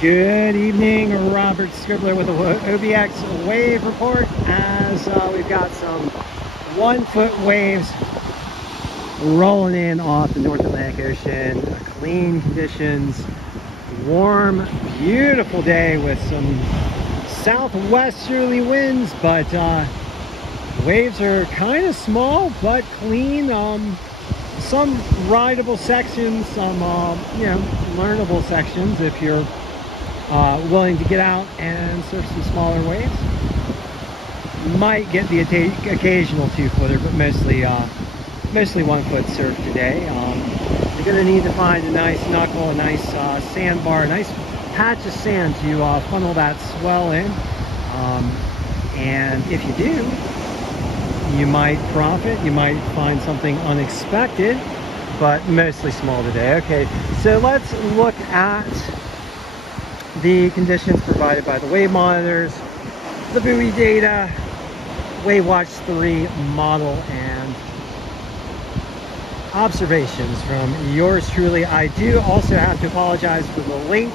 Good evening, Robert Scribbler with the OBX wave report as we've got some 1-foot waves rolling in off the North Atlantic Ocean. Clean conditions, warm, beautiful day with some southwesterly winds, but waves are kind of small but clean. Some rideable sections, some learnable sections if you're willing to get out and surf some smaller waves. Might get the occasional 2-footer, but mostly 1-foot surf today. You're going to need to find a nice knuckle, a nice sandbar, a nice patch of sand to funnel that swell in. And if you do, you might profit, you might find something unexpected, but mostly small today. Okay, so let's look at the conditions provided by the wave monitors, the buoy data, WaveWatch 3 model, and observations from yours truly. I do also have to apologize for the late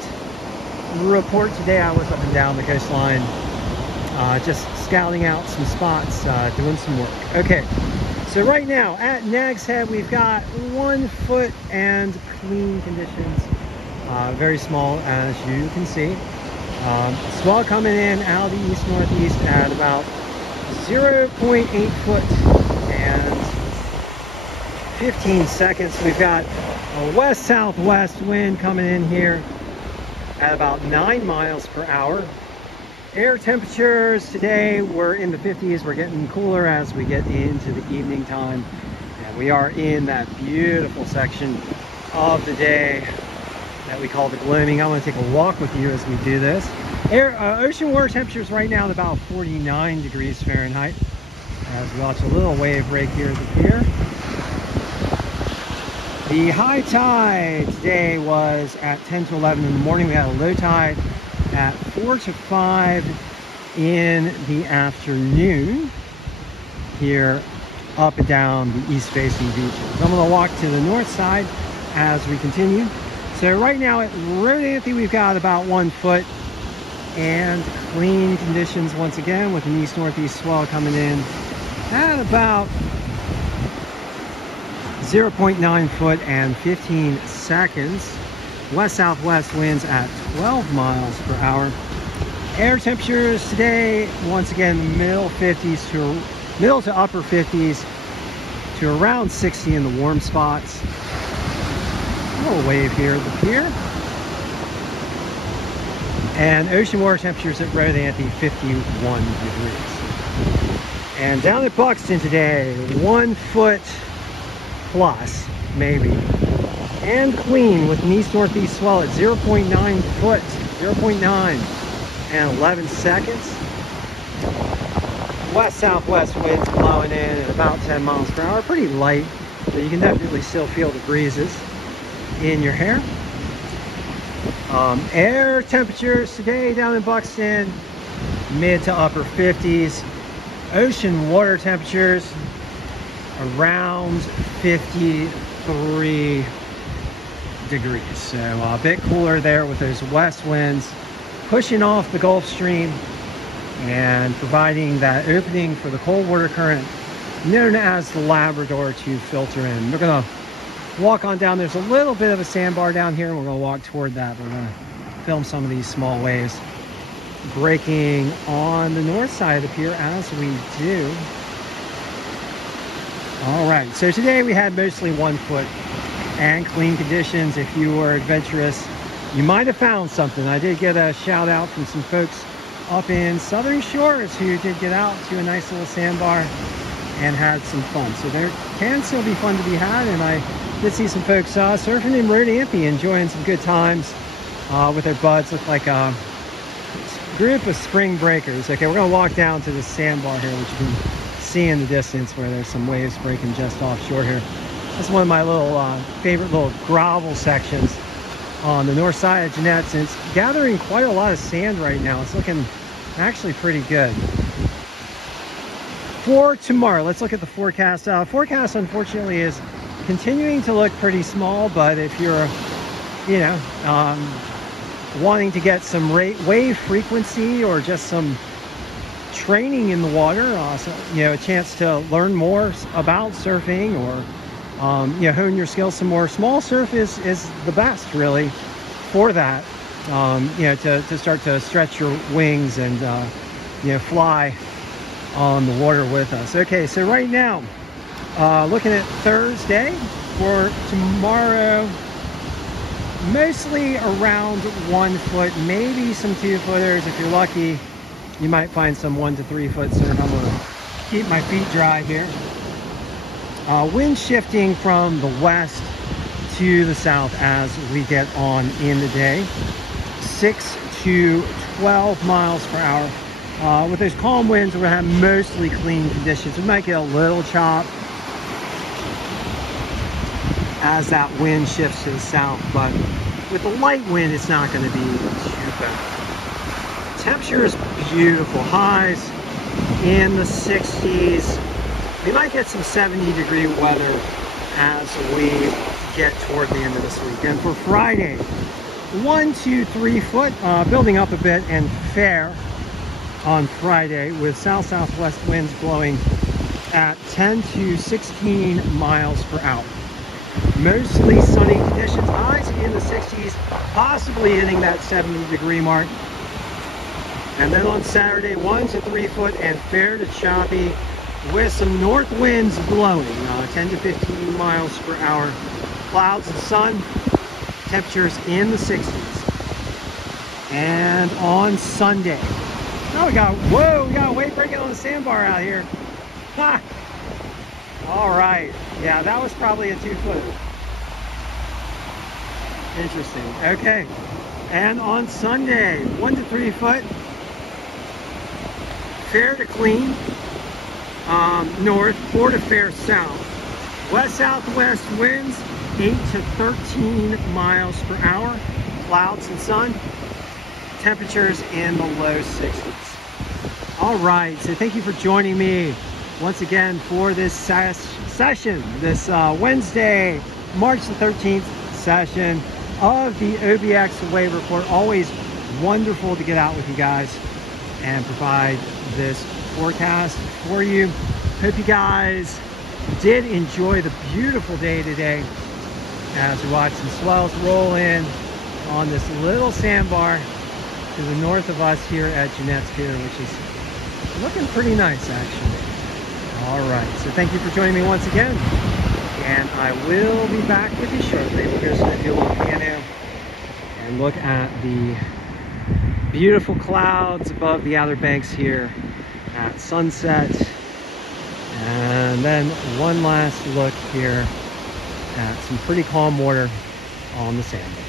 report today. I was up and down the coastline just scouting out some spots, doing some work. Okay, so right now at Nag's Head we've got 1 foot and clean conditions. Very small, as you can see. Swell coming in out of the east-northeast at about 0.8 foot and 15 seconds. We've got a west-southwest wind coming in here at about 9 miles per hour. Air temperatures today were in the 50s. We're getting cooler as we get into the evening time. And we are in that beautiful section of the day that we call the gloaming. I want to take a walk with you as we do this. Ocean water temperatures right now at about 49 degrees Fahrenheit. As we watch a little wave break here at the pier. The high tide today was at 10 to 11 in the morning. We had a low tide at 4 to 5 in the afternoon here up and down the east facing beaches. I'm going to walk to the north side as we continue. So right now at Rodanthe we've got about 1 foot and clean conditions once again with an east-northeast swell coming in at about 0.9 foot and 15 seconds. West-southwest winds at 12 miles per hour. Air temperatures today once again middle to upper 50s to around 60 in the warm spots. A little wave here at the pier. And ocean water temperatures at Rodanthe 51 degrees. And down at Buxton today, 1 foot plus maybe. And clean with an east-northeast swell at 0.9 foot, 0.9 and 11 seconds. West-southwest winds blowing in at about 10 miles per hour, pretty light, but you can definitely still feel the breezes in your hair. Air temperatures today down in Buxton, mid to upper 50s. Ocean water temperatures around 53 degrees. So a bit cooler there with those west winds pushing off the Gulf Stream and providing that opening for the cold water current known as the Labrador to filter in. We're going to walk on down. There's a little bit of a sandbar down here and we're going to walk toward that. We're going to film some of these small waves breaking on the north side of the pier as we do. All right, so today we had mostly 1 foot and clean conditions. If you were adventurous, you might have found something. I did get a shout out from some folks up in Southern Shores who did get out to a nice little sandbar and had some fun. So there can still be fun to be had, and I did see some folks surfing in Rodanthe, enjoying some good times with their buds. Looked like a group of spring breakers. Okay, we're gonna walk down to the sandbar here, which you can see in the distance where there's some waves breaking just offshore here. This is one of my little favorite little gravel sections on the north side of Jeanette's, and it's gathering quite a lot of sand right now. It's looking actually pretty good. For tomorrow, let's look at the forecast. Forecast, unfortunately, is continuing to look pretty small, but if you're, wanting to get some wave frequency or just some training in the water, so, you know, a chance to learn more about surfing, or you know, hone your skills some more, small surf is the best really for that. You know, to start to stretch your wings and you know, fly on the water with us. Okay, so right now, looking at Thursday, for tomorrow, mostly around 1 foot, maybe some 2-footers. If you're lucky, you might find some 1 to 3 foot surf. I'm gonna keep my feet dry here. Wind shifting from the west to the south as we get on in the day, 6 to 12 miles per hour. With those calm winds, we're gonna have mostly clean conditions. We might get a little chop as that wind shifts to the south, but with the light wind, it's not going to be too bad. Temperature is beautiful. Highs in the 60s. We might get some 70-degree weather as we get toward the end of this week. And for Friday, 1 to 3 foot, building up a bit, and fair on Friday with south-southwest winds blowing at 10 to 16 miles per hour. Mostly sunny conditions, highs in the 60s, possibly hitting that 70-degree mark. And then on Saturday, 1 to 3 foot and fair to choppy with some north winds blowing 10 to 15 miles per hour. Clouds and sun, temperatures in the 60s. And on Sunday, oh, we got a wave breaking on the sandbar out here. Ha! All right, yeah, that was probably a 2-footer. Interesting. Okay, and on Sunday, 1 to 3 foot, fair to clean, north, 4 to fair south, west-southwest winds, 8 to 13 miles per hour, clouds and sun, temperatures in the low 60s. All right, so thank you for joining me once again for this session, this Wednesday, March the 13th session of the OBX Wave Report. Always wonderful to get out with you guys and provide this forecast for you. Hope you guys did enjoy the beautiful day today as we watch some swells roll in on this little sandbar to the north of us here at Jeanette's Pier, which is looking pretty nice actually. All right, so thank you for joining me once again, and I will be back with you shortly. We're just going to do a little piano and look at the beautiful clouds above the Outer Banks here at sunset, and then one last look here at some pretty calm water on the sandbar.